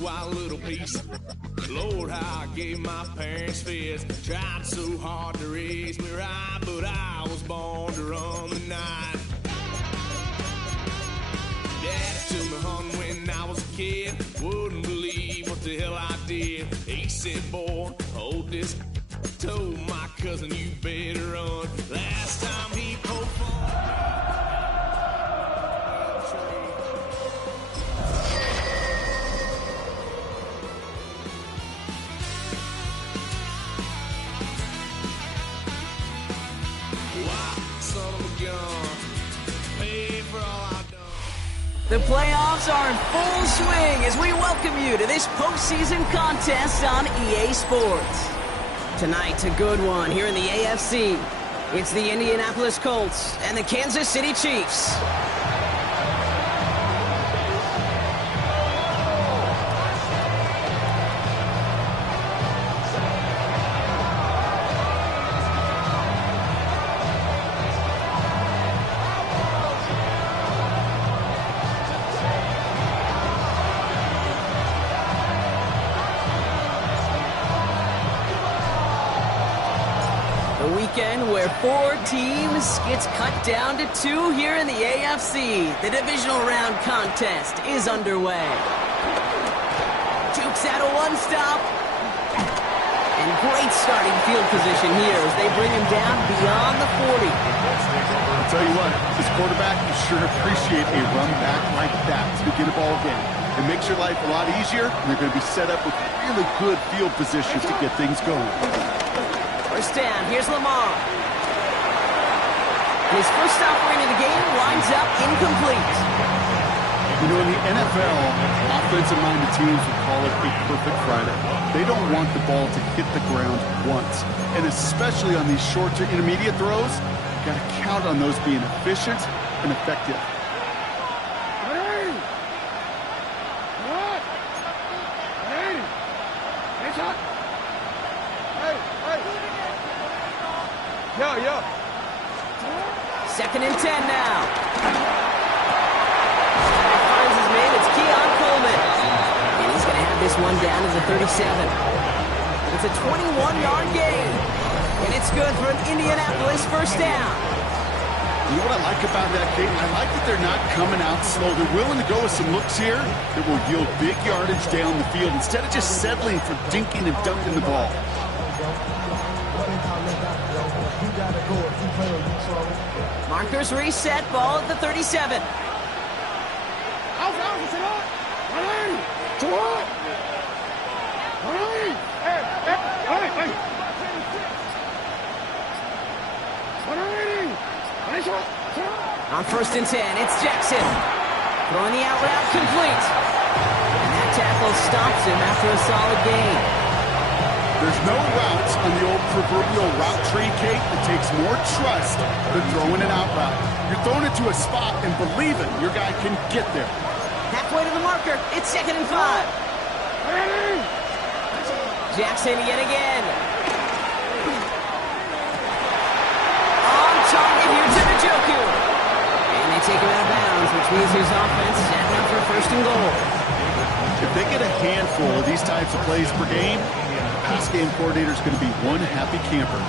Wild little piece. Lord, how I gave my parents fits. Tried so hard to raise me right, but I was born to run the night. Daddy took me hunting when I was a kid. Wouldn't believe what the hell I did. He said, boy, hold this. Told my cousin, you better run. Last time he pulled The playoffs are in full swing as we welcome you to this postseason contest on EA Sports. Tonight, a good one here in the AFC. It's the Indianapolis Colts and the Kansas City Chiefs. Where 4 teams gets cut down to 2 here in the AFC. The divisional round contest is underway. Jukes out a one-stop. And great starting field position here as they bring him down beyond the 40. I'll tell you what, this quarterback, you sure appreciate a run back like that to get a ball game. It makes your life a lot easier, and you're going to be set up with really good field position to get things going. First down, here's Lamar. His first offering of the game winds up incomplete. You know, in the NFL, offensive-minded teams would call it a perfect Friday. They don't want the ball to hit the ground once. And especially on these short to intermediate throws, you got to count on those being efficient and effective. Second and 10 now. Finds his man. It's Keon Coleman. And he's going to have this one down to the 37. It's a 21-yard gain. And it's good for an Indianapolis first down. You know what I like about that game? I like that they're not coming out slow. They're willing to go with some looks here that will yield big yardage down the field instead of just settling for dinking and dunking the ball. Markers reset, ball at the 37. On first and 10, it's Jackson. Throwing the out route complete. And that tackle stops him after a solid gain. There's no routes on the old proverbial route tree, Kate. It takes more trust than throwing an out route. You're throwing it to a spot and believing your guy can get there. Halfway to the marker. It's 2nd and 5. Jackson yet again. On target here to Njoku. And they take him out of bounds, which means his offense is setting up for first and goal. If they get a handful of these types of plays per game, pass game coordinator is going to be one happy camper.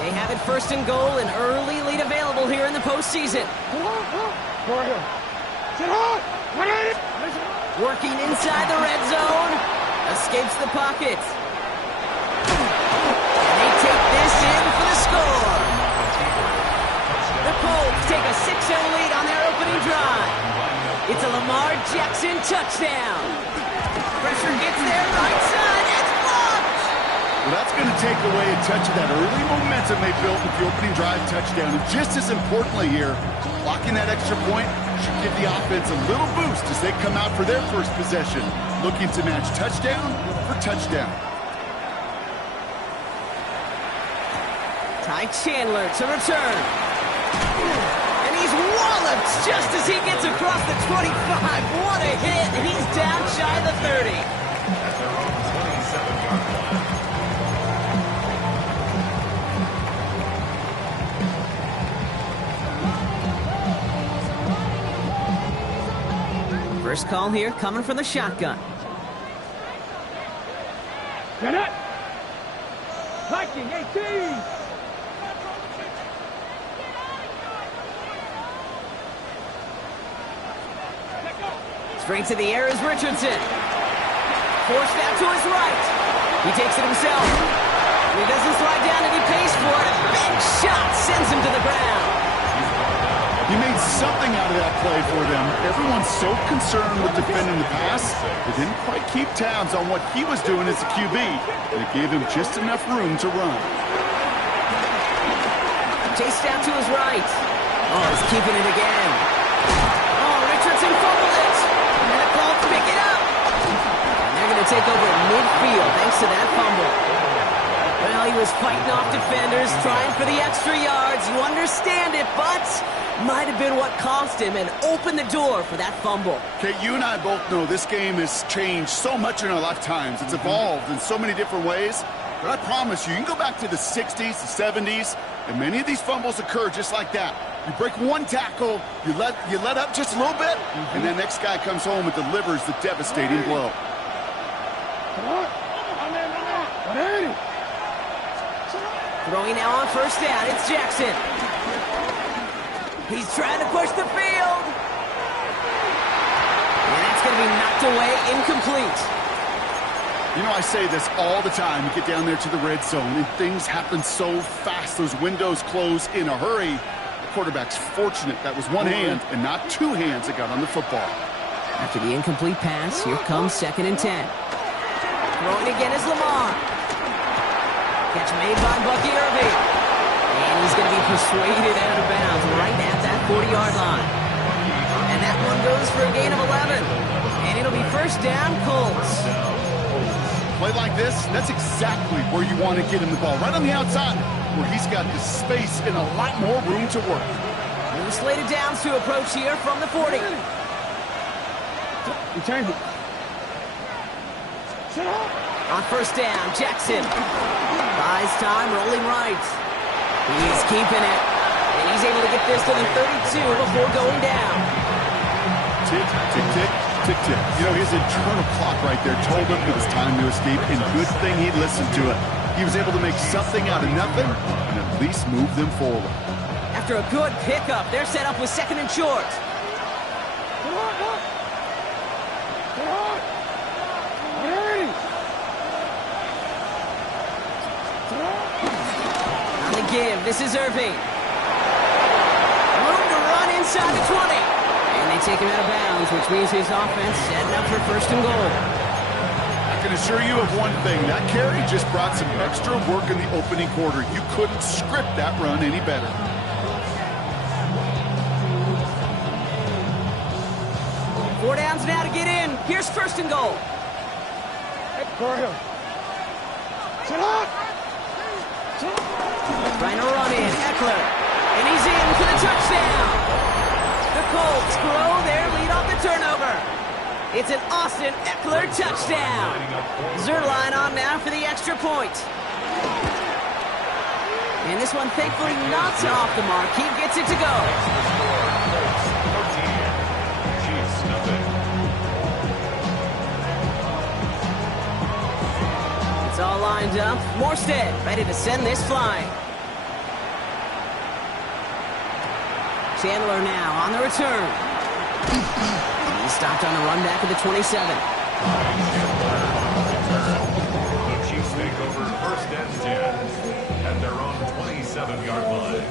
They have it first and goal, an early lead available here in the postseason. Working inside the red zone, escapes the pocket. And they take this in for the score. The Colts take a 6-0 lead on their opening drive. It's a Lamar Jackson touchdown. Pressure gets there, right side, it's blocked! Well, that's going to take away a touch of that early momentum they built with the opening drive touchdown. And just as importantly here, blocking that extra point should give the offense a little boost as they come out for their first possession, looking to match touchdown for touchdown. Ty Chandler to return. And he's walloped just as he gets across the 25. What a hit! And he's down just shy of the 30. At their own 27-yard line. First call here coming from the shotgun. Get it! Viking 18! Straight to the air is Richardson. Forced out to his right. He takes it himself. And he doesn't slide down and he pays for it. A big shot sends him to the ground. He made something out of that play for them. Everyone's so concerned with defending the pass, they didn't quite keep tabs on what he was doing as a QB. And it gave him just enough room to run. Chased out to his right. Oh, he's keeping it again. Oh, Richardson fumbled it. And the Colts pick it up. And they're going to take over at midfield thanks to that fumble. Well, he was fighting off defenders, trying for the extra yards. You understand it, but might have been what cost him and opened the door for that fumble. Okay, you and I both know this game has changed so much in our lifetimes. It's evolved in so many different ways. But I promise you, you can go back to the 60s, the 70s, and many of these fumbles occur just like that. You break one tackle, you let up just a little bit, and the next guy comes home and delivers the devastating blow. Throwing now on first down, it's Jackson. He's trying to push the field. And that's going to be knocked away, incomplete. You know, I say this all the time. You get down there to the red zone, and things happen so fast. Those windows close in a hurry. The quarterback's fortunate that was one hand and not two hands that got on the football. After the incomplete pass, here comes 2nd and 10. Throwing again is Lamar. Catch made by Bucky Irving. And he's going to be persuaded out of bounds right at that 40-yard line. And that one goes for a gain of 11. And it'll be first down, Colts. Play like this, that's exactly where you want to get him the ball. Right on the outside, where he's got the space and a lot more room to work. New slated downs to approach here from the 40. Return it. On first down, Jackson buys time, rolling right. He's keeping it, and he's able to get this to the 32 before going down. Tick, tick, tick, tick, tick. You know, his internal clock right there told him it was time to escape, and good thing he listened to it. He was able to make something out of nothing and at least move them forward. After a good pickup, they're set up with 2nd and short. On the give, this is Irving. Room to run inside the 20. And they take him out of bounds, which means his offense setting up for 1st and goal. I can assure you of one thing. That carry just brought some extra work in the opening quarter. You couldn't script that run any better. Four downs now to get in. Here's 1st and goal. Trying to run in, Eckler. And he's in for the touchdown. The Colts grow their lead off the turnover. It's an Austin Eckler touchdown. Zerline on now for the extra point. And this one thankfully not off the mark. He gets it to go. It's all lined up. Morstead ready to send this flying. Chandler now on the return. He's stopped on the run back of the 27. The Chiefs take over 1st and 10 at their own 27-yard line.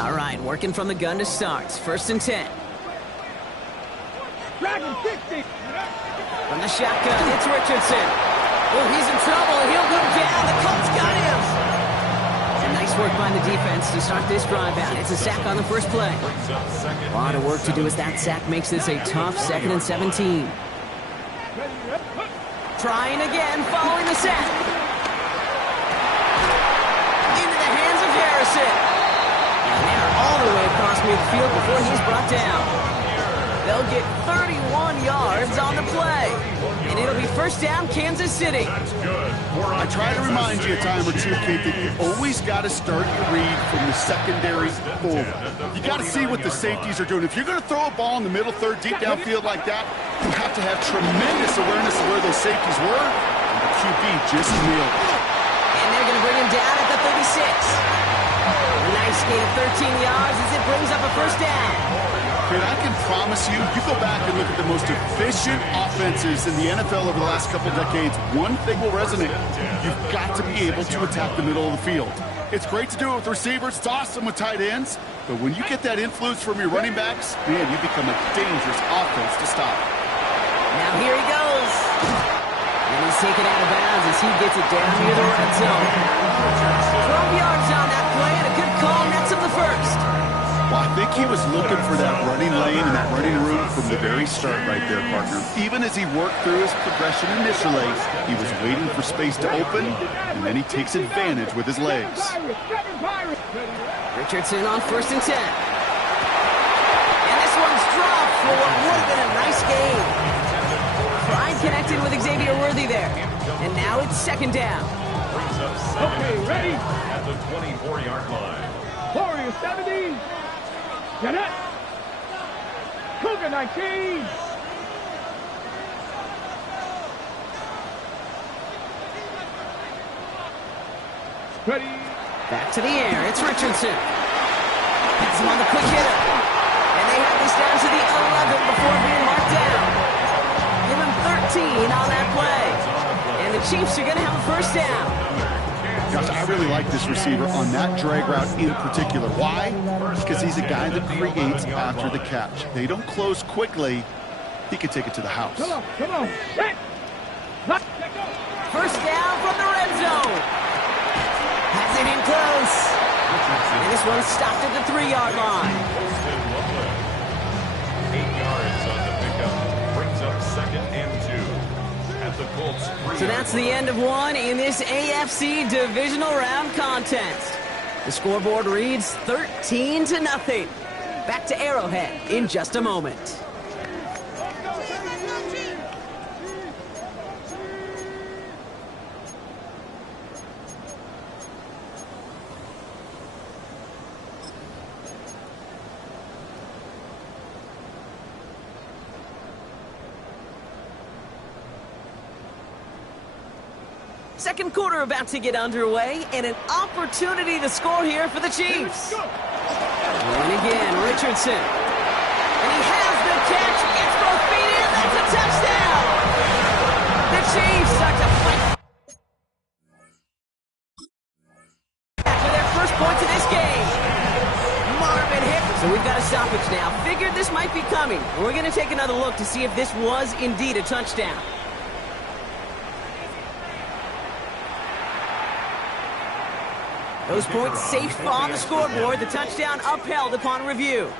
All right, working from the gun to start. 1st and 10. Dragon 50. From the shotgun, it's Richardson. Oh, he's in trouble. He'll go down. The Colts got him. And nice work by the defense to start this drive out. It's a sack on the first play. A lot of work to do as that sack makes this a tough 2nd and 17. Trying again, following the sack. Into the hands of Harrison. And they're all the way across midfield before he's brought down. They'll get 31 yards on the play. And it'll be first down, Kansas City. I try to remind you a time or two, Kate, that you always got to start your read from the secondary forward. You got to see what the safeties are doing. If you're going to throw a ball in the middle third, deep downfield like that, you have to have tremendous awareness of where those safeties were. And the QB just nailed it. And they're going to bring him down at the 36. A nice gain of 13 yards as it brings up a first down. Kate, I can promise you, you go back and look at the most efficient offenses in the NFL over the last couple decades, one thing will resonate. You've got to be able to attack the middle of the field. It's great to do it with receivers. It's awesome with tight ends. But when you get that influence from your running backs, man, you become a dangerous offense to stop. Now here he goes. And he's taken out of bounds as he gets it down near the red zone. 12 yards on that play and a good call nets him the first. Well, I think he was looking for that running lane and that running room from the very start right there, partner. Even as he worked through his progression initially, he was waiting for space to open, and then he takes advantage with his legs. Richardson on 1st and 10. And this one's dropped for what would have been a nice gain. Pride connected with Xavier Worthy there. And now it's second down. Okay, ready? At the 24-yard line. Warrior 70. Get it. Cougar 19. Ready. Back to the air. It's Richardson. Has him on the quick hitter. And they have this down to the 11 before being marked down. Give him 13 on that play. And the Chiefs are going to have a first down. Gosh, I really like this receiver on that drag route in particular. Why? Because he's a guy that creates after the catch. They don't close quickly. He can take it to the house. Come on, come on. Hit. First down from the red zone. Has it in close. And this one's stopped at the 3-yard line. 8 yards on the pickup. Brings up 2nd and 2. At the Colts. So that's the end of one in this AFC divisional round contest. The scoreboard reads 13-0. Back to Arrowhead in just a moment. Second quarter about to get underway, and an opportunity to score here for the Chiefs. And again, Richardson. And he has the catch, gets both feet in, that's a touchdown! The Chiefs start to fight after their first points of this game. Marvin Hick. So we've got a stoppage now. Figured this might be coming. And we're going to take another look to see if this was indeed a touchdown. Those points safe on the scoreboard. The touchdown upheld upon review.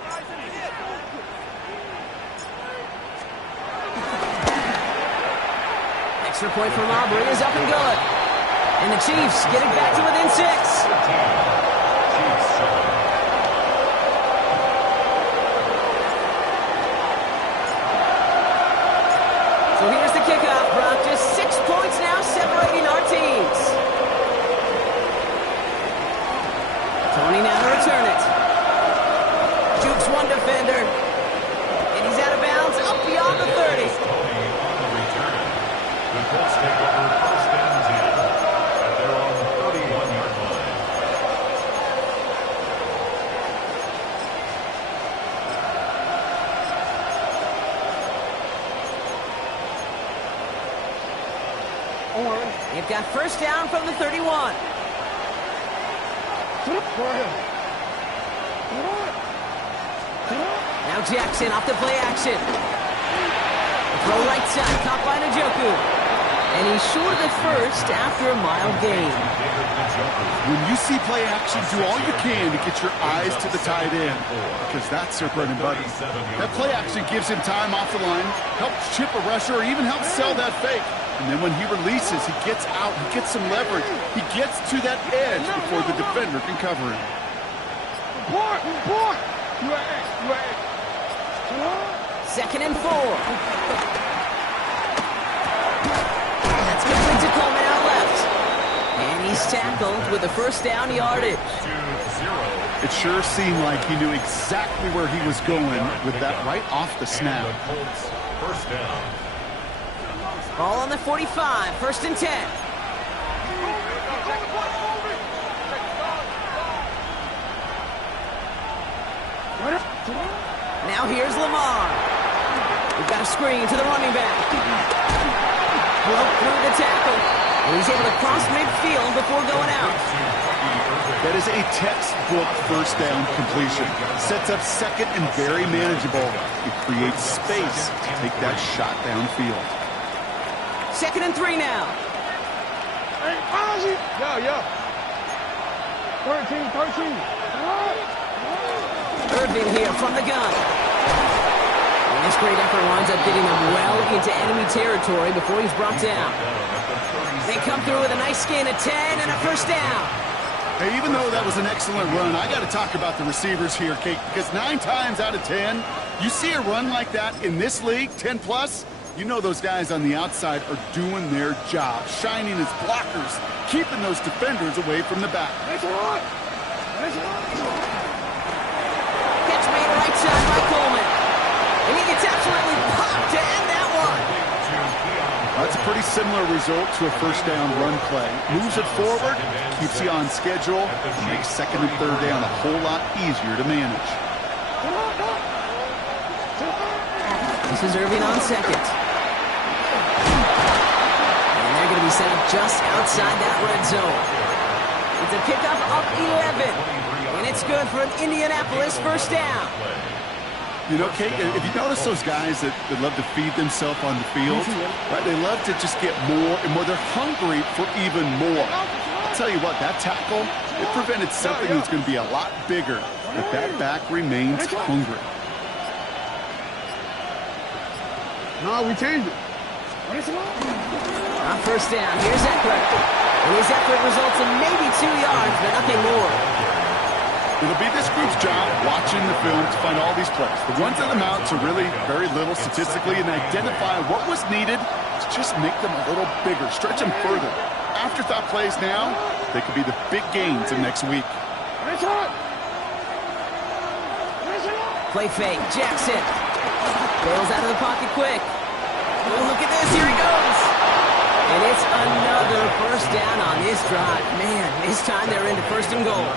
Extra point from Aubrey is up and good. And the Chiefs get it back to within 6. So here's the kickoff, Brock. Just 6 points now separating our teams. Tony now to return it. Jukes one defender. And he's out of bounds up beyond the 30. Tony on the return. The Colts take over 1st and 10. At their own 31-yard line. They've got first down from the 31. Now Jackson off the play action. Throw right side, caught by Njoku. And he's short of the first after a mile gain. When you see play action, do all you can to get your eyes to the tight end, because that's their bread and butter. That play action gives him time off the line, helps chip a rusher, or even helps sell that fake. And then when he releases, he gets out, he gets some leverage. He gets to that edge before the defender can cover him. Boy, and 4. That's complete to Coleman out left. And he's tackled with the first down yardage. It sure seemed like he knew exactly where he was going with that right off the snap. First down. Ball on the 45, 1st and 10. Now here's Lamar. We've got a screen to the running back. Broke through the tackle. And he's able to cross midfield before going out. That is a textbook first down completion. Sets up second and very manageable. It creates space to take that shot downfield. 2nd and 3 now. Yeah. 13. Irvin here from the gun. And this great effort winds up getting him well into enemy territory before he's brought down. They come through with a nice gain of 10 and a first down. Hey, even though that was an excellent run, I got to talk about the receivers here, Kate, because 9 times out of 10, you see a run like that in this league, 10 plus, you know those guys on the outside are doing their job, shining as blockers, keeping those defenders away from the back. Catch made right side by Coleman. And he gets absolutely popped to end that one. That's a pretty similar result to a first down run play. Moves it forward, keeps you on schedule, and makes 2nd and 3rd down a whole lot easier to manage. This is Irving on 2nd. And they're going to be set up just outside that red zone. It's a pickup of 11. And it's good for an Indianapolis first down. You know, Kate, if you notice those guys that love to feed themselves on the field, right? They love to just get more and more. They're hungry for even more. I'll tell you what, that tackle, it prevented something that's going to be a lot bigger. But that back remains hungry. No, we changed it. On first down, here's Eckler. And his effort results in maybe 2 yards, but nothing more. It'll be this group's job watching the film to find all these plays. The ones that amount to really very little statistically and identify what was needed to just make them a little bigger, stretch them further. Afterthought plays now, they could be the big gains of next week. Play fake, Jackson. Bails out of the pocket quick. Oh, look at this, here he goes. And it's another first down on this drive. Man, this time they're into 1st and goal.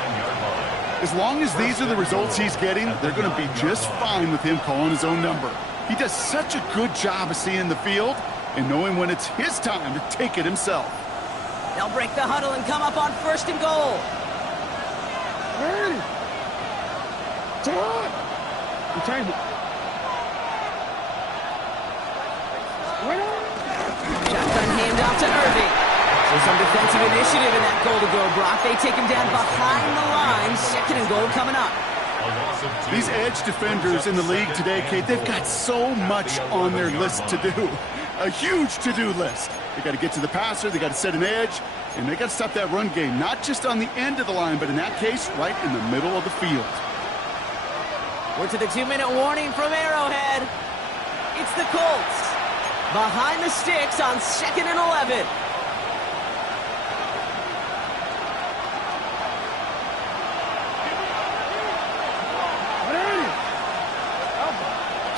As long as these are the results he's getting, they're going to be just fine with him calling his own number. He does such a good job of seeing the field and knowing when it's his time to take it himself. They'll break the huddle and come up on 1st and goal. We changed it. Shotgun handoff to Irving. There's some defensive initiative in that goal to go, Brock. They take him down behind the line. 2nd and goal coming up. These edge defenders in the league today, Kate, they've got so much on their list to do. A huge to-do list. They got to get to the passer, they got to set an edge, and they got to stop that run game. Not just on the end of the line, but in that case, right in the middle of the field. We're to the 2-minute warning from Arrowhead. It's the Colts. Behind the sticks on 2nd and 11.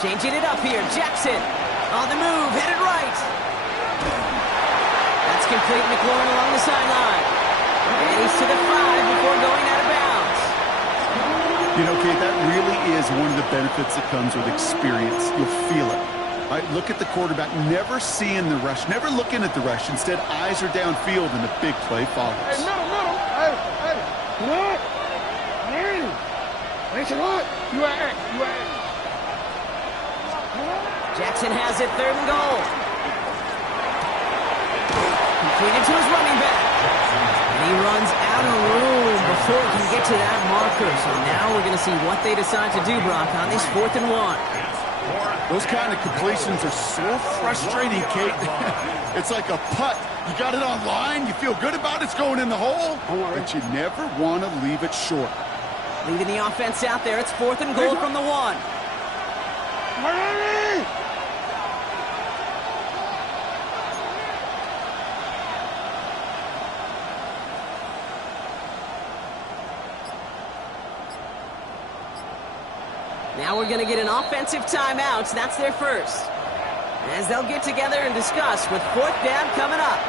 Changing it up here, Jackson. On the move, headed right. That's complete, McLaurin along the sideline. And he's to the 5 before going out of bounds. You know, Kate, that really is one of the benefits that comes with experience. You'll feel it. Right, look at the quarterback, never seeing the rush, never looking at the rush. Instead, eyes are downfield and the big play follows. Hey, middle. Hey. What? Hey. Thanks a lot. You are. Jackson has it, 3rd and goal. Completed to his running back. And he runs out of room before he can get to that marker. So now we're going to see what they decide to do, Brock, on this 4th and 1. Those kind of completions are so frustrating, Kate. It's like a putt. You got it on line, you feel good about it's going in the hole, but you never want to leave it short. Leaving the offense out there, it's 4th and goal from the 1. Now we're going to get an offensive timeout. That's their first. As they'll get together and discuss with fourth down coming up.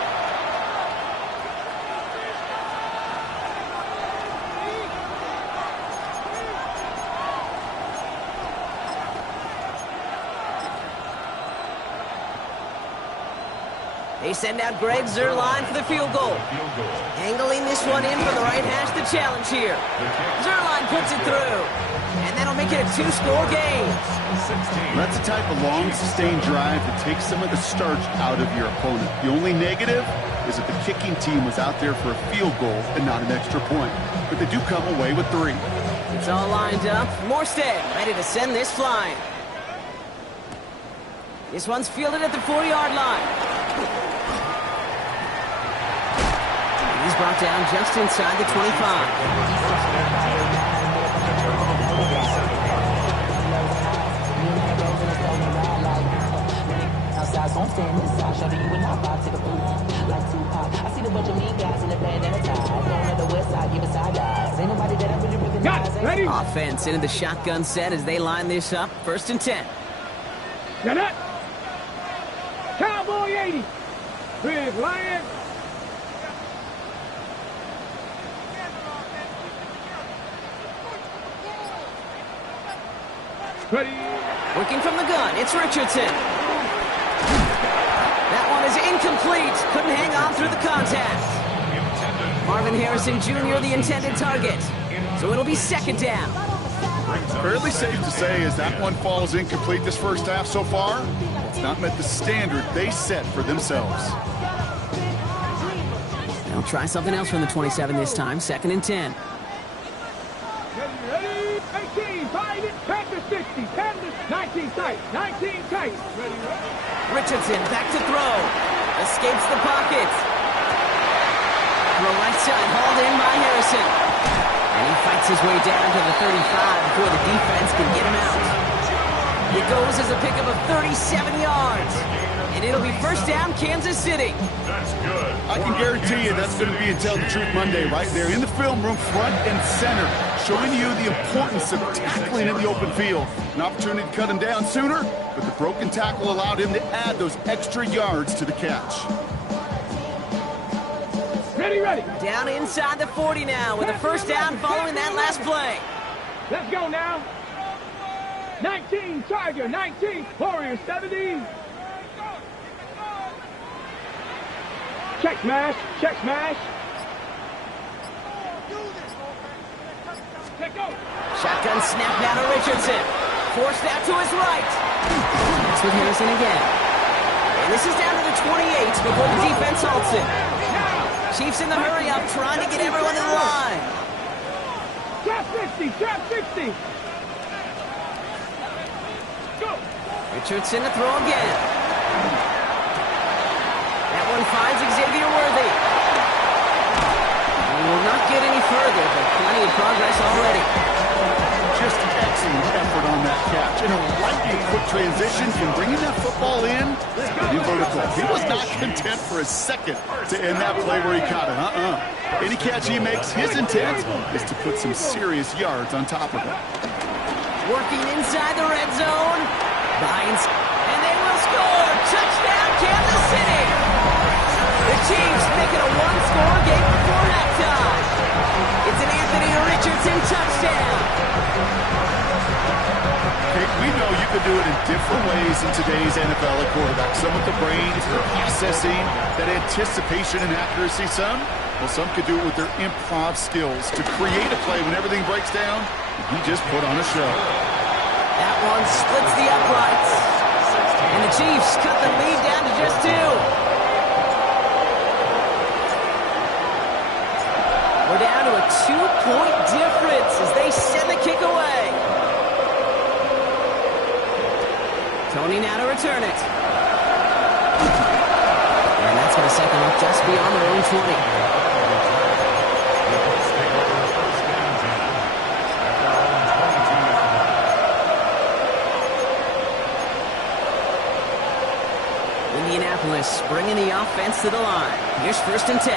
They send out Greg Zuerlein for the field goal. Angling this one in from the right hash, the challenge here. Zuerlein puts it through. And that'll make it a two-score game. That's the type of long, sustained drive that takes some of the starch out of your opponent. The only negative is that the kicking team was out there for a field goal and not an extra point. But they do come away with 3. It's all lined up. Morstead ready to send this flying. This one's fielded at the 4-yard line. He's brought down just inside the 25. Ready? Offense into the shotgun set as they line this up. 1st and 10. Get up. Cowboy 80. Big Lion. Ready. Working from the gun, it's Richardson. That one is incomplete. Couldn't hang on through the contact. Marvin Harrison Jr., the intended target. So it'll be 2nd down. Fairly safe to say as that one falls incomplete this first half so far, it's not met the standard they set for themselves. They'll try something else from the 27 this time. 2nd and 10. Ready. 18. 5 it. 10 to 60. 10 to 19 tight. 19 tight. Ready. Richardson back to throw. Escapes the pocket. Throw right side, hauled in by Harrison. And he fights his way down to the 35 before the defense can get him out. It goes as a pickup of 37 yards. And it'll be 1st down, Kansas City. That's good. I can guarantee you that's going to be a Tell the Truth Monday right there in the film room, front and center, showing you the importance of tackling in the open field. An opportunity to cut him down sooner, but the broken tackle allowed him to add those extra yards to the catch. Ready, ready. Down inside the 40 now with a 1st down following that last play. Let's go now. 19, Tiger, 19, Warrior, 70. Check smash, check smash. Let go. Shotgun snap now to Richardson. Forced out to his right. That's with Harrison again. And this is down to the 28 before the defense halts it. Chiefs in the hurry up, trying to get everyone in line. Trap 60, trap 60. Go. Richardson to throw again. That one finds Xavier Worthy. We will not get any further, but plenty of progress already. Just an excellent effort on that catch. And a lightning quick transition from bringing that football in vertical. He was not content for a second to end that play where he caught it. Any catch he makes, his intent is to put some serious yards on top of it. Working inside the red zone. Binds, and they will score. Touchdown, Kansas City. The Chiefs make it a one-score game before halftime. It's an Anthony Richardson touchdown. Okay, we know you can do it in different ways in today's NFL at quarterback. Some with the brain, their processing, that anticipation and accuracy. Some could do it with their improv skills to create a play when everything breaks down. He just put on a show. That one splits the uprights. And the Chiefs cut the lead down to just 2. We're down to a 2-point difference as they send the kick away. Tony now to return it. And that's going to set them up just beyond their own 20. Indianapolis bringing the offense to the line. Here's 1st and 10.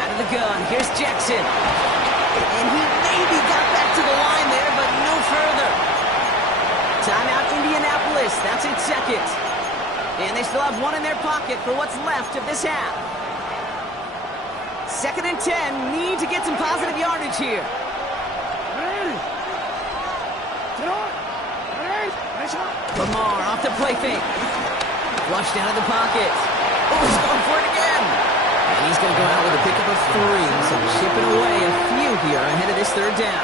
Out of the gun, here's Jackson. And he maybe got back to the And they still have one in their pocket for what's left of this half. 2nd and 10. Need to get some positive yardage here. Lamar off the play fake. Flushed out of the pocket. Oh, he's going for it again. And he's going to go out with a pickup of 3. So chipping away a few here ahead of this 3rd down.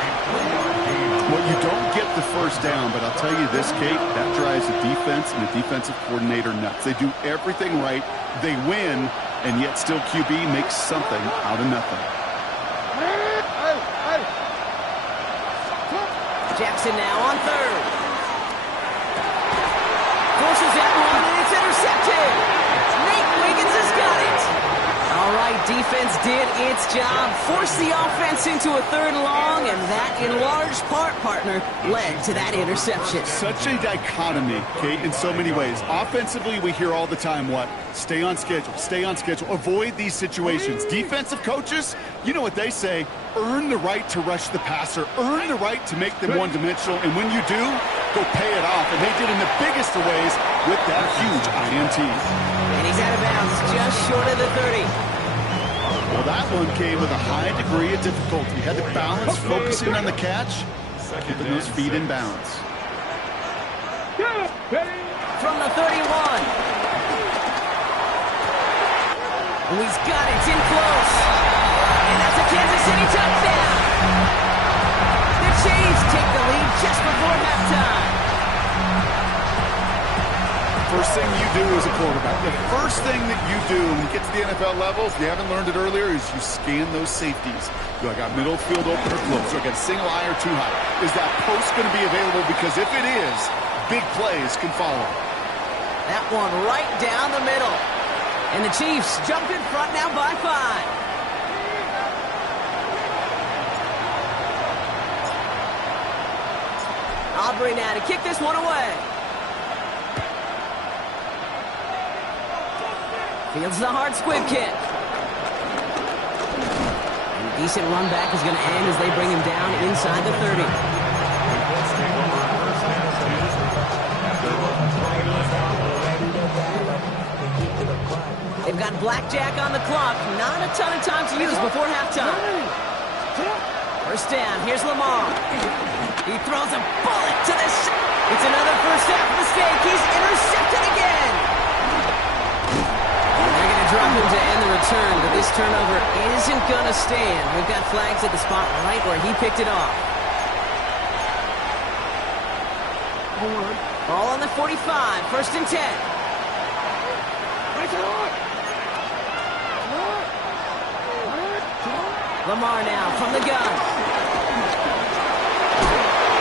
Well, you don't get the 1st down, but I'll tell you this, Kate, that drives a defense and a defensive coordinator nuts. They do everything right. They win, and yet still QB makes something out of nothing. Jackson now on 3rd. Forces that one, and it's intercepted. Nate Wiggins has got it. All right, defense did its job. Forced the offense into a 3rd and long, and that, in large part, partner, led to that interception. Such a dichotomy, Kate, in so many ways. Offensively, we hear all the time what? Stay on schedule, stay on schedule. Avoid these situations. Defensive coaches, you know what they say. Earn the right to rush the passer. Earn the right to make them one-dimensional. And when you do, go pay it off. And they did in the biggest of ways with that huge INT. And he's out of bounds, just short of the 30. Well, that one came with a high degree of difficulty. You had to balance focusing on the catch, keeping those feet in bounds. From the 31. He's got it, it's in close. And that's a Kansas City touchdown. The Chiefs take the lead just before halftime. First thing you do as a quarterback, the first thing that you do when you get to the NFL level, if you haven't learned it earlier, is you scan those safeties. Do I got middle field open or close? Do I got single eye or too high? Is that post going to be available? Because if it is, big plays can follow. That one right down the middle. And the Chiefs jump in front now by 5. Aubrey now to kick this one away. Fields the hard squib kick. And a decent run back is going to end as they bring him down inside the 30. They've got blackjack on the clock. Not a ton of time to use before halftime. 1st down. Here's Lamar. He throws a bullet to the... It's another 1st half mistake. He's intercepted again. And they're going to drop him to end the return, but this turnover isn't going to stand. We've got flags at the spot right where he picked it off. Ball on the 45. 1st and 10. Lamar now from the gun.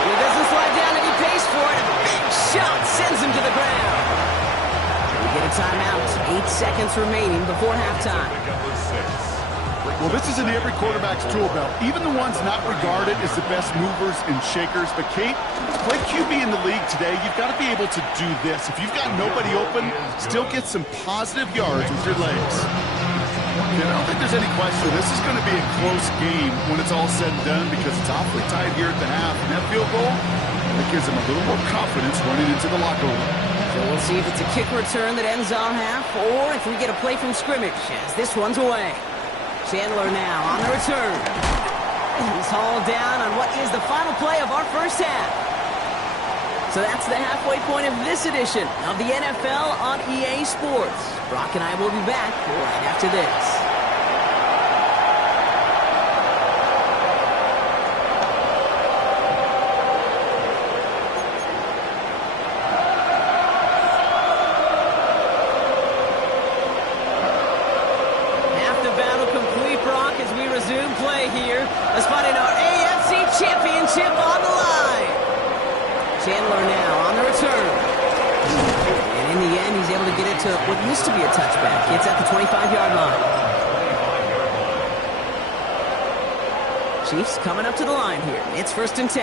He doesn't slide down and he pays for it. A big shot sends him to the ground. We get a timeout. 8 seconds remaining before halftime. Well, this is in every quarterback's tool belt, even the ones not regarded as the best movers and shakers. But, Kate, to play QB in the league today, you've got to be able to do this. If you've got nobody open, still get some positive yards with your legs. I don't think there's any question. This is going to be a close game when it's all said and done because it's awfully tight here at the half. And that field goal, that gives them a little more confidence running into the locker room. So we'll see if it's a kick return that ends our half or if we get a play from scrimmage as this one's away. Chandler now on the return. He's hauled down on what is the final play of our 1st half. So that's the halfway point of this edition of the NFL on EA Sports. Brock and I will be back right after this. Resume play here. A spot in our AFC Championship on the line. Chandler now on the return. And in the end, he's able to get it to what used to be a touchback. It's at the 25-yard line. Chiefs coming up to the line here. It's 1st and 10.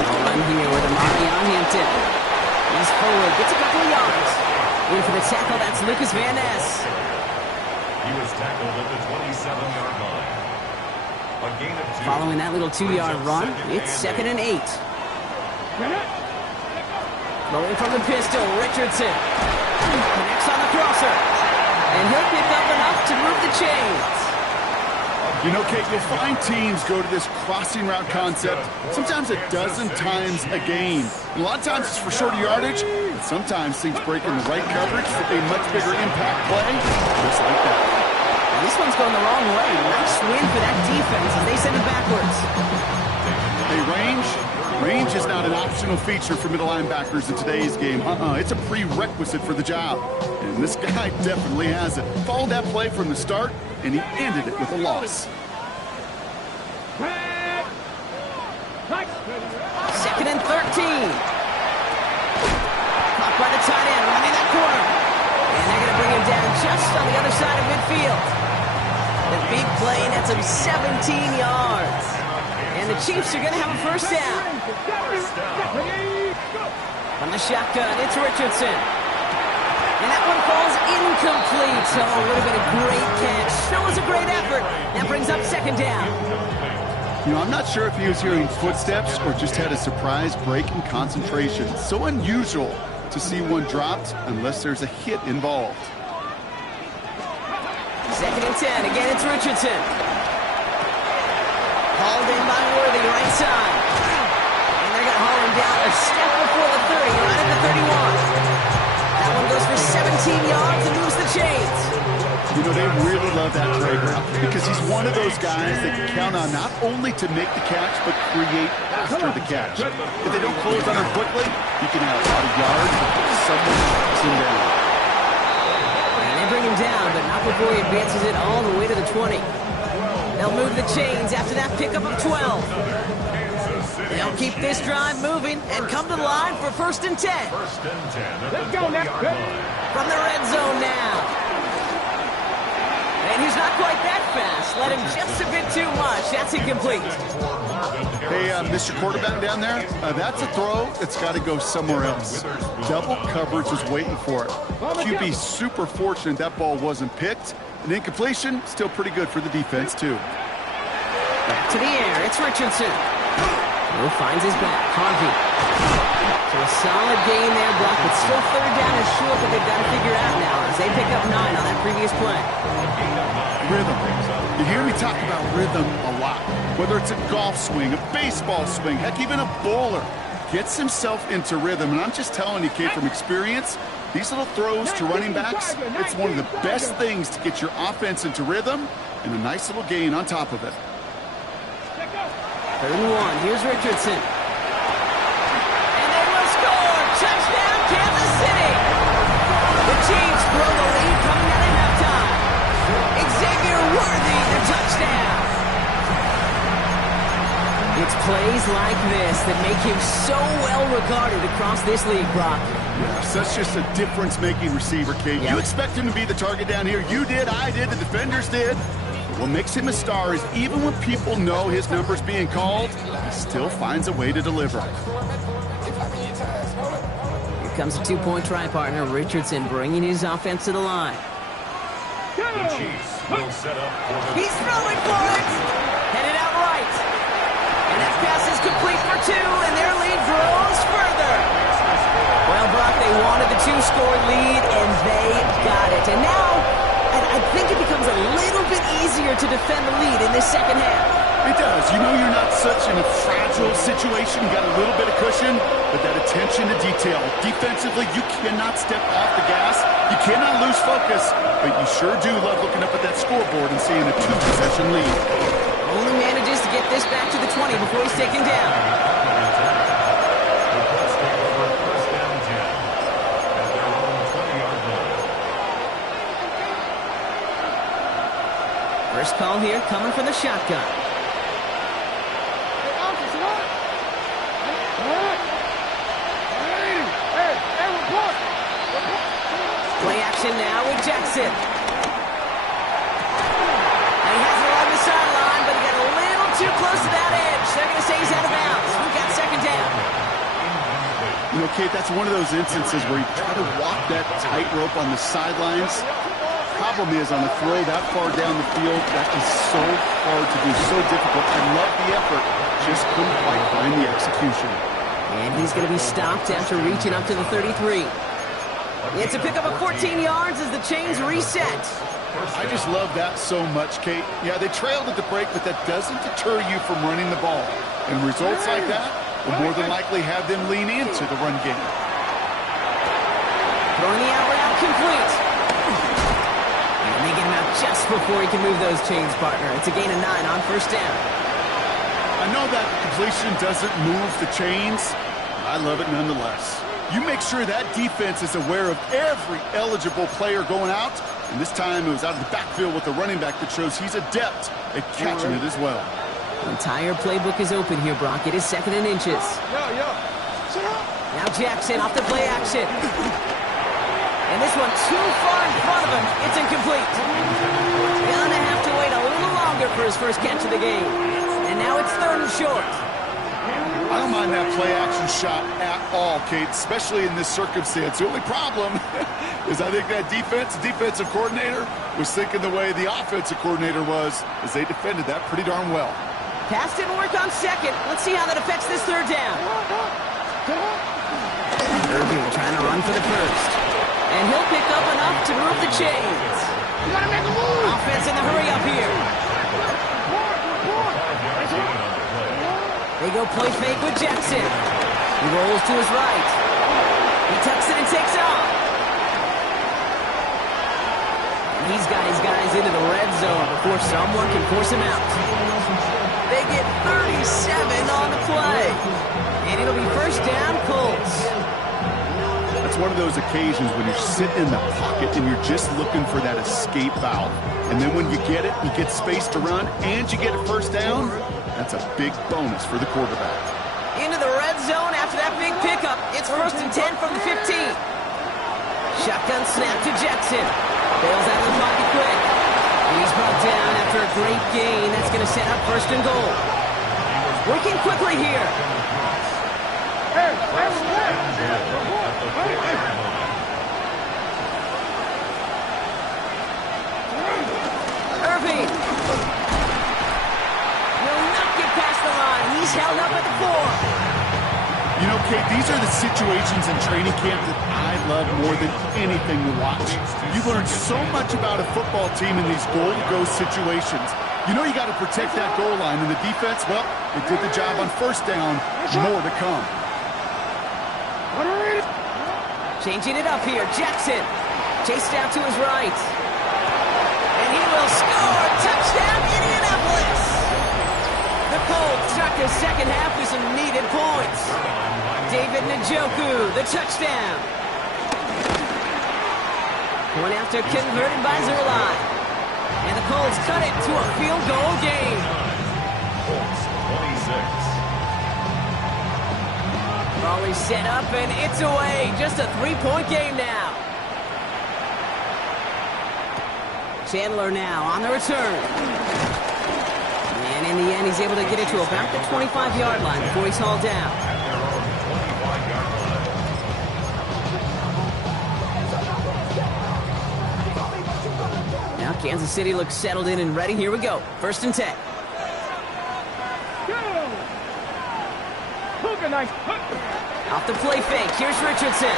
They'll run here with Amari on Hampton. He's forward, gets a couple of yards. In for the tackle, that's Lucas Van Ness. He was tackled at the 27-yard line. A gain of 2. Following that little 2-yard run, it's 2nd and 8. Rolling from the pistol, Richardson. Connects on the crosser. And he'll pick up enough to move the chains. You know, Kate, you'll find teams go to this crossing route concept sometimes a dozen times a game. And a lot of times it's for shorter yardage, but sometimes things break in the right coverage for a much bigger impact play, just like that. And this one's going the wrong way. Nice win for that defense as they send it backwards. Hey, range is not an optional feature for middle linebackers in today's game. It's a prerequisite for the job. And this guy definitely has it. Followed that play from the start, and he ended it with a loss. Second and 13. Caught by the tight end, running that corner. And they're going to bring him down just on the other side of midfield. The big play nets him 17 yards. And the Chiefs are going to have a first down. From the shotgun, it's Richardson. And that one falls incomplete. So it would have been a great catch. Still was a great effort. That brings up second down. You know, I'm not sure if he was hearing footsteps or just had a surprise break in concentration. So unusual to see one dropped unless there's a hit involved. Second and 10. Again, it's Richardson. Hauled in by Worthy, right side. And they're going to haul him down a step before the 30, right at the 31. That one goes for 17 yards and moves the chains. You know, they really love that trade route because he's one of those guys that can count on not only to make the catch, but create after the catch. If they don't close on him quickly, he can have a lot of yards before someone knocks him down. And they bring him down, but not before he advances it all the way to the 20. They'll move the chains after that pickup of 12. They'll keep this drive moving and come to the line for first and 10. Let's go, Nick. From the red zone now. And he's not quite that fast. Let him just a bit too much. That's incomplete. Hey, Mr. Quarterback down there, that's a throw that's got to go somewhere else. Double coverage was waiting for it. QB super fortunate that ball wasn't picked. An incompletion, still pretty good for the defense, too. Back to the air. It's Richardson. Who finds his back. Harvey. So a solid gain there, Brock, but still third down and short that they've got to figure out now as they pick up 9 on that previous play. Rhythm. You hear me talk about rhythm a lot. Whether it's a golf swing, a baseball swing, heck, even a bowler gets himself into rhythm. And I'm just telling you, kid, from experience, these little throws to running backs, it's one of the best things to get your offense into rhythm and a nice little gain on top of it. Third and 1. Here's Richardson. And they will score. Touchdown, Kansas City. The Chiefs grow the lead coming out of halftime. Xavier Worthy, the touchdown. It's plays like this that make him so well regarded across this league, Brock. Yeah, such just a difference-making receiver, Kate. Yep. You expect him to be the target down here. You did, I did, the defenders did. What makes him a star is even when people know his number's being called, he still finds a way to deliver. Here comes a two-point try partner, Richardson, bringing his offense to the line. The Chiefs will set up for the... He's throwing for it! Headed out right. And that pass is complete for 2, and their lead grows further. Well, Brock, they wanted the 2-score lead, and they got it. And now, I think it becomes a little bit easier to defend the lead in this second half. It does. You know you're not such in a fragile situation. You got a little bit of cushion, but that attention to detail. Defensively, you cannot step off the gas. You cannot lose focus, but you sure do love looking up at that scoreboard and seeing a 2-possession lead. Only manages to get this back to the 20 before he's taken down. First call here coming from the shotgun. Play action now with Jackson. And he has it along the sideline, but he got a little too close to that edge. They're going to say he's out of bounds. We've got second down. You know, Kate, that's one of those instances where you try to walk that tightrope on the sidelines. Problem is, on a throw that far down the field, that is so hard to do, so difficult. I love the effort, just couldn't quite find the execution. And he's going to be stopped after reaching up to the 33. It's a pickup of 14 yards as the chains reset. I just love that so much, Kate. Yeah, they trailed at the break, but that doesn't deter you from running the ball. And results like that will more than likely have them lean into the run game. Throwing the out route complete. And they get him out just before he can move those chains, partner. It's a gain of 9 on first down. I know that completion doesn't move the chains. I love it nonetheless. You make sure that defense is aware of every eligible player going out. And this time it was out of the backfield with the running back that shows he's adept at catching it as well. The entire playbook is open here, Brock. It is 2nd and inches. Now Jackson off the play action. And this one too far in front of him. It's incomplete. Gonna have to wait a little longer for his first catch of the game. And now it's 3rd and short. I don't mind that play action shot at all, Kate, especially in this circumstance. The only problem is I think that defensive coordinator was thinking the way the offensive coordinator was as they defended that pretty darn well. Pass didn't work on 2nd. Let's see how that affects this 3rd down. Irving trying to run for the 1st. And he'll pick up enough to move the chains. You gotta make a move. Offense in the hurry up here. They go play fake with Jackson. He rolls to his right. He tucks it and takes off. And he's got his guys into the red zone before someone can force him out. They get 37 on the play. And it'll be first down, Colts. That's one of those occasions when you're sitting in the pocket and you're just looking for that escape valve. And then when you get it, you get space to run, and you get a first down. That's a big bonus for the quarterback. Into the red zone after that big pickup. It's 1st and 10 from the 15. Shotgun snap to Jackson. Bails out of the pocket quick. He's brought down after a great gain. That's going to set up 1st and goal. Working quickly here. Irving. Will not get past the line. He's held up at the 4. You know, Kate, these are the situations in training camp that I love more than anything to watch. You learn so much about a football team in these goal-to-go situations. You know you got to protect that goal line, and the defense, well, they did the job on first down. More to come. Changing it up here. Jackson chased out to his right. And he will score. Touchdown, Indianapolis. The Colts start their second half with some needed points. David Njoku, the touchdown. Point after converted by Zerline. And the Colts cut it to a field goal game. Colts 26. Raleigh set up, and it's away. Just a 3-point game now. Chandler now on the return. And in the end, he's able to get it to about the 25-yard line before he's hauled down. Now Kansas City looks settled in and ready. Here we go. 1st and 10. Off the play fake. Here's Richardson.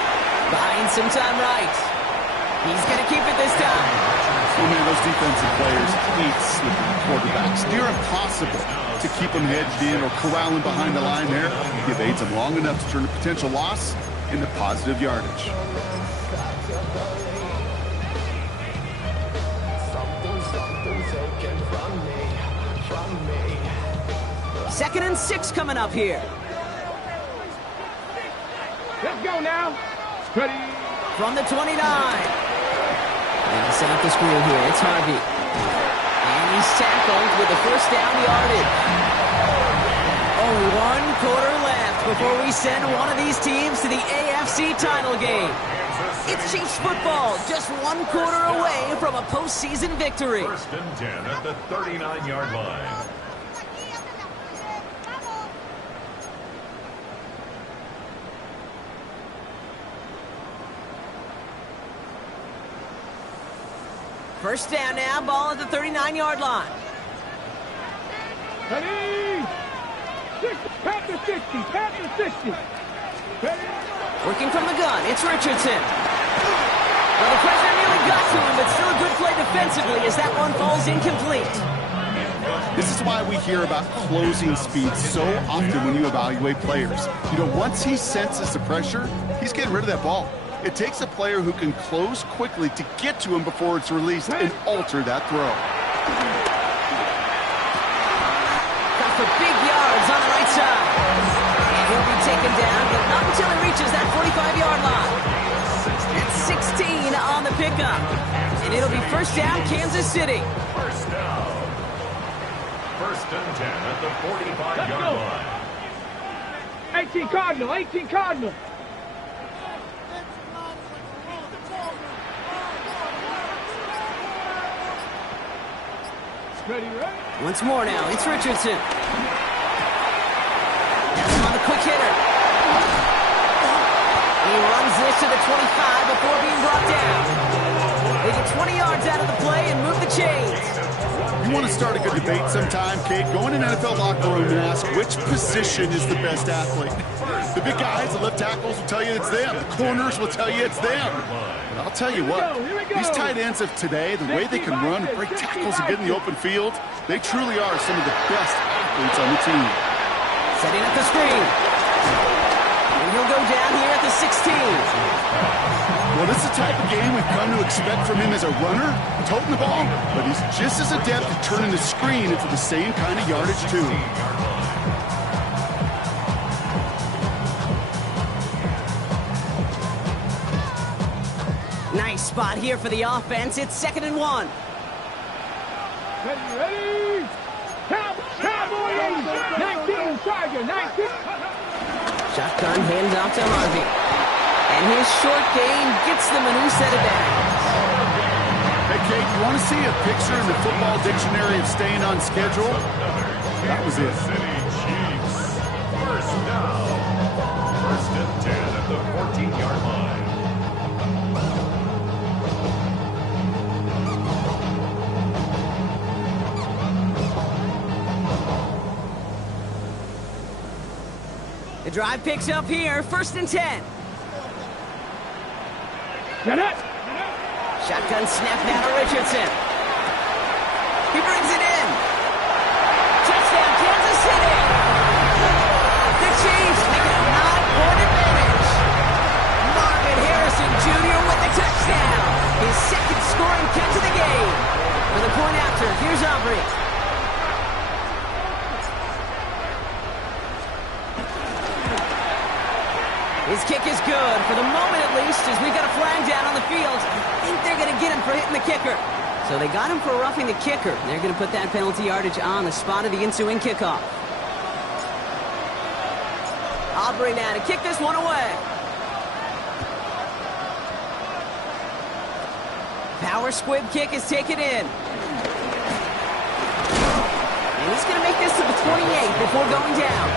Buying some time right. He's going to keep it this time. Oh, man, those defensive players hate slipping quarterbacks. Near impossible to keep them hedged in or corralling behind the line there. Give aids them long enough to turn a potential loss into positive yardage. Second and 6 coming up here. Let's go now. Ready. From the 29. And set up the screen here. It's Harvey. And he's tackled with the first down yardage. Only 1 quarter left before we send one of these teams to the AFC title game. It's Chiefs football, just 1 quarter away from a postseason victory. 1st and 10 at the 39-yard line. First down now, ball at the 39-yard line. Ready. 6, 10. Pat the 60. Pat the 60. Working from the gun, it's Richardson. Well, the pressure nearly got to him, but still a good play defensively as that one falls incomplete. This is why we hear about closing speed so often when you evaluate players. You know, once he senses the pressure, he's getting rid of that ball. It takes a player who can close quickly to get to him before it's released and alter that throw. Got for big yards on the right side. And he'll be taken down, but not until he reaches that 45-yard line. It's 16 on the pickup. And it'll be first down, Kansas City. First down. First and 10 at the 45-yard line. 18 Cardinal. 18 Cardinal. Ready, ready? Once more now, it's Richardson. That's him on the quick hitter. He runs this to the 25 before being brought down. They get 20 yards out of the play and move the chains. You want to start a good debate sometime, Kate? Go in an NFL locker room and ask which position is the best athlete. The big guys, the left tackles will tell you it's them. The corners will tell you it's them. But I'll tell you what, these tight ends of today, the way they can run, break tackles, and get in the open field, they truly are some of the best athletes on the team. Setting up the screen. And he'll go down here at the 16. Well, this is the type of game we've come to expect from him as a runner, toting the ball, but he's just as adept at turning the screen into the same kind of yardage, too. Nice spot here for the offense. It's 2nd and 1. Ready, ready? Cowboys! 19 Tiger, 19. Shotgun hands off to Harvey. And his short game gets them a new set of downs. Hey, Kate, you want to see a picture in the football dictionary of staying on schedule? That was it. City Chiefs. First down. First and 10 at the 14-yard line. The drive picks up here, 1st and 10. Get it! Shotgun snap now to Richardson. He brings it in. Touchdown, Kansas City. The Chiefs make it a 9-point advantage. Marvin Harrison Jr. with the touchdown. His second scoring catch of the game. For the point after, here's Aubrey. His kick is good, for the moment at least, as we got a flag down on the field. I think they're going to get him for hitting the kicker. So they got him for roughing the kicker. They're going to put that penalty yardage on the spot of the ensuing kickoff. Aubrey now to kick this one away. Power squib kick is taken in. And he's going to make this to the 28 before going down.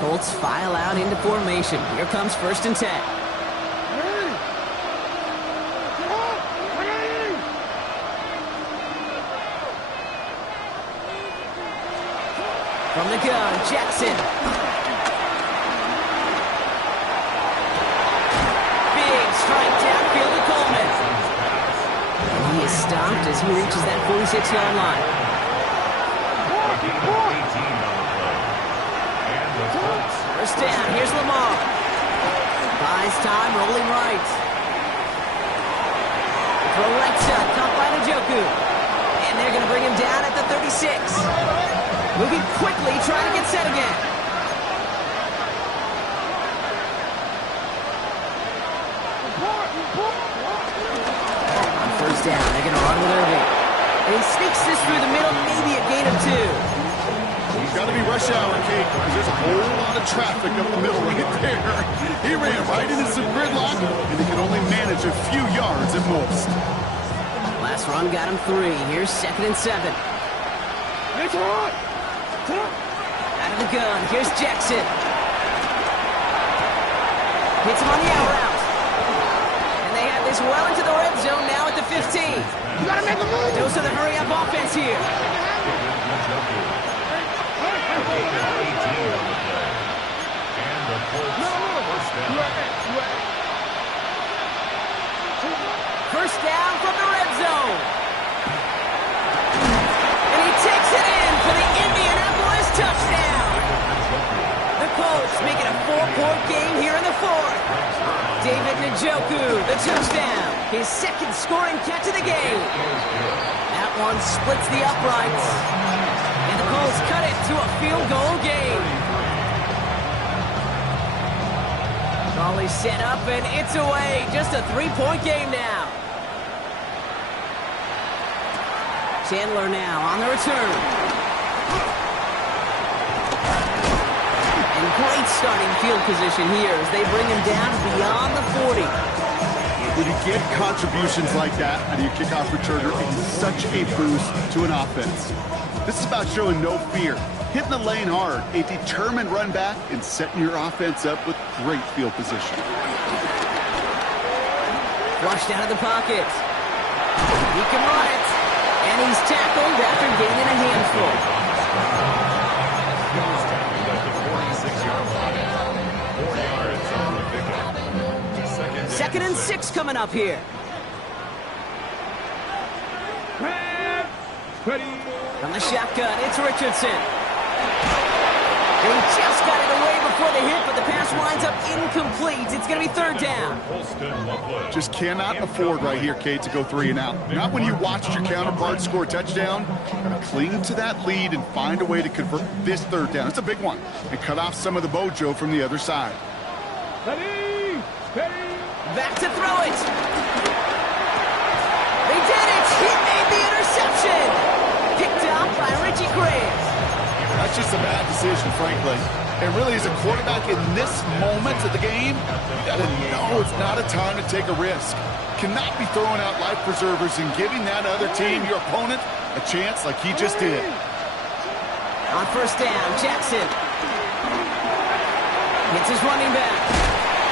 Colts file out into formation. Here comes 1st and 10. From the gun, Jackson. Big strike downfield to Coleman. And he is stopped as he reaches that 46-yard line. First down, here's Lamar. Buys time, rolling right. Throw right side, caught by Njoku. And they're going to bring him down at the 36. Moving quickly, trying to get set again. On first down, they're going to run with Irving. And he sneaks this through the middle, maybe a gain of 2. He's got to be rush hour, Kate, because there's a whole lot of traffic up the middle right there. He ran right into some gridlock, and he can only manage a few yards at most. Last run got him 3. Here's 2nd and 7. Out of the gun, here's Jackson. Hits him on the out route. And they have this well into the red zone now at the 15. You gotta make a move. Dose of the hurry-up offense here. First down from the red zone. And he takes it in for the Indianapolis touchdown. The Colts make it a 4-point game here in the fourth. David Njoku, the touchdown. His second scoring catch of the game. That one splits the uprights. And the Colts cut it to a field goal game. Ball is set up and it's away. Just a 3-point game now. Chandler now on the return. And great starting field position here as they bring him down beyond the 40. When you get contributions like that out of your kickoff returner, it is such a boost to an offense. This is about showing no fear, hitting the lane hard, a determined run back, and setting your offense up with great field position. Flushed out of the pocket. He can run it. And he's tackled after gaining a handful. Second and 6 coming up here. From the shotgun, it's Richardson. They just got it away before the hit, but the pass winds up incomplete. It's going to be third down. Just cannot afford right here, Kate, to go 3 and out. Not when you watched your counterpart score a touchdown. Gotta cling to that lead and find a way to convert this third down. It's a big one. And cut off some of the mojo from the other side. Back to throw it. They did it. He made the interception. Picked up by Richie Grant. That's just a bad decision, frankly. And really, as a quarterback in this moment of the game, you got to know it's not a time to take a risk. Cannot be throwing out life preservers and giving that other team, your opponent, a chance like he just did. On first down, Jackson. Hits his running back.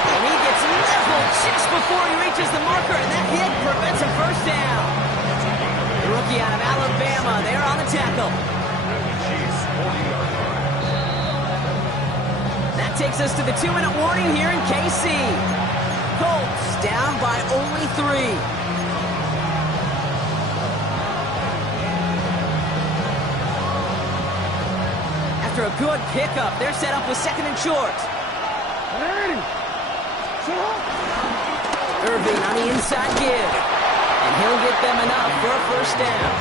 And he gets leveled just before he reaches the marker, and that hit prevents a first down. The rookie out of Alabama, they're on the tackle. That takes us to the 2-minute warning here in KC. Colts down by only 3. After a good pickup, they're set up with second and short. Irving on the inside give. And he'll get them enough for a first down.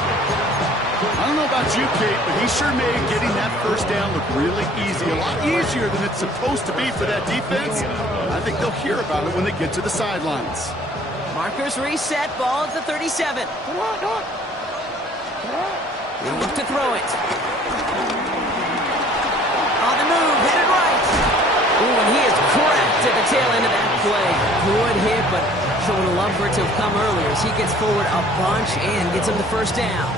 I don't know about you, Kate, but he sure made getting that first down look really easy. A lot easier than it's supposed to be for that defense. I think they'll hear about it when they get to the sidelines. Markers reset, ball at the 37. They look to throw it. On the move, headed right. Ooh, and he is cracked at the tail end of that play. Good hit, but showing a love for it to have come earlier as he gets forward a bunch and gets him the first down.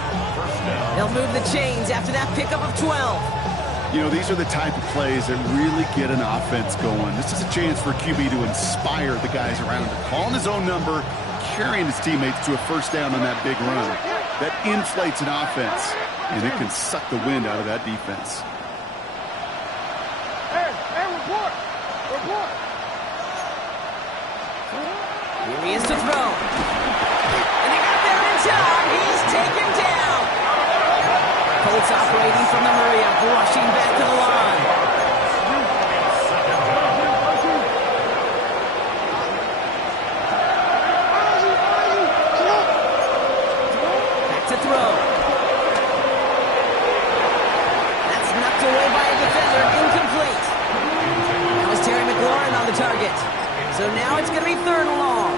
They'll move the chains after that pickup of 12. You know, these are the type of plays that really get an offense going. This is a chance for QB to inspire the guys around him. Calling his own number, carrying his teammates to a first down on that big run. That inflates an offense, and it can suck the wind out of that defense. Report. Here he is to throw. And he got there in time. He's taken down. Colts operating from the hurry-up, rushing back to the line. Back to throw. That's knocked away by a defender, incomplete. That was Terry McLaurin on the target. So now it's going to be third and long.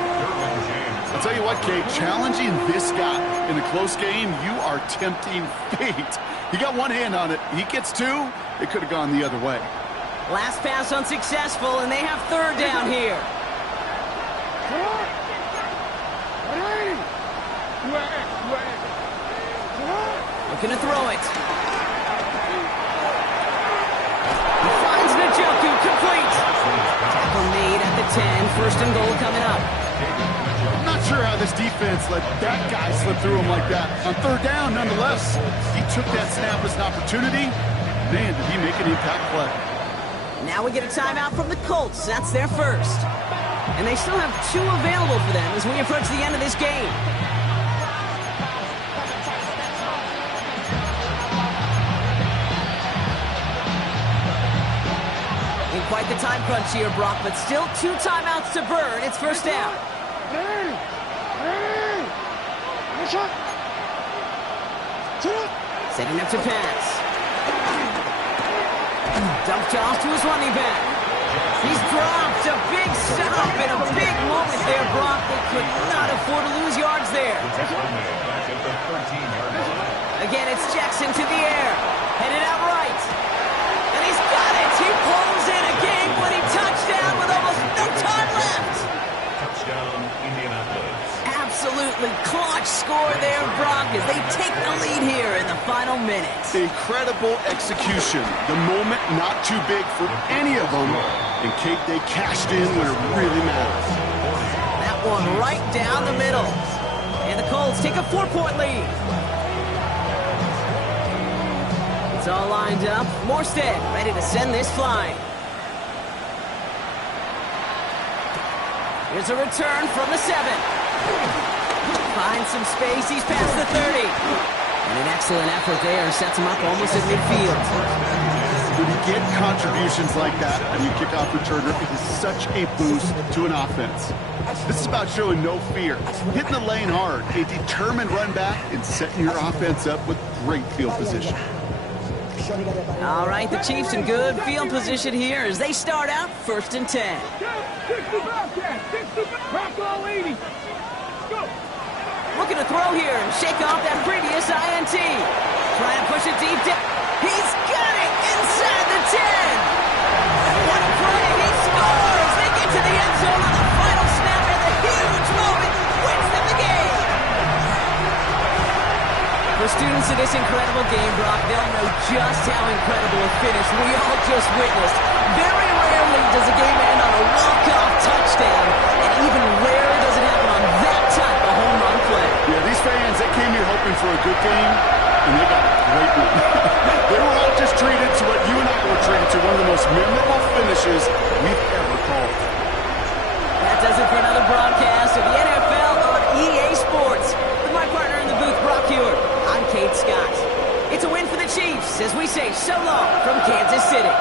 I'll tell you what, Kate, challenging this guy in a close game, you are tempting fate. He got one hand on it. He gets 2. It could have gone the other way. Last pass unsuccessful, and they have third down here. Looking to throw it. He finds Njoku complete. Tackle made at the 10. first and goal coming up. I'm not sure how this defense let that guy slip through him like that. On third down, nonetheless, he took that snap as an opportunity. Man, did he make an impact play. Now we get a timeout from the Colts. That's their first. And they still have 2 available for them as we approach the end of this game. In quite the time crunch here, Brock, but still 2 timeouts to burn. It's first down. Setting up to pass. Dump toss to his running back. He's dropped a big stop and a big moment there, Brock. They could not afford to lose yards there. Again, it's Jackson to the air. Headed out right. And he's got it. He pulls in a game-winning touchdown with almost no time left. Touchdown, Indianapolis. Absolutely clutch score there, Brock, as they take the lead here in the final minutes. Incredible execution. The moment not too big for any of them. And Kate, they cashed in when it really matters. That one right down the middle. And the Colts take a 4-point lead. It's all lined up. Morstead ready to send this flying. Here's a return from the 7. Finds some space. He's past the 30. And an excellent effort there sets him up almost at midfield. When you get contributions like that on your kickoff returner, it is such a boost to an offense. This is about showing no fear, hitting the lane hard, a determined run back, and setting your offense up with great field position. All right, the Chiefs in good field position here as they start out 1st and 10. Looking to throw here and shake off that previous INT. Trying to push it deep down. He's got it inside the 10. What a play. He scores. They get to the end zone on the final snap, and the huge moment wins them the game. For students of this incredible game, Brock, they'll know just how incredible a finish we all just witnessed. Very rarely does a game end on a walk-off touchdown, and even rarer does it happen on that type of home run play. Yeah, these fans, they came here hoping for a good game, and they got a great one. They were all just treated to what you and I were treated to, one of the most memorable finishes we've ever called. That does it for another broadcast of the NFL on EA Sports. With my partner in the booth, Brock Hewitt, I'm Kate Scott. It's a win for the Chiefs as we say so long from Kansas City.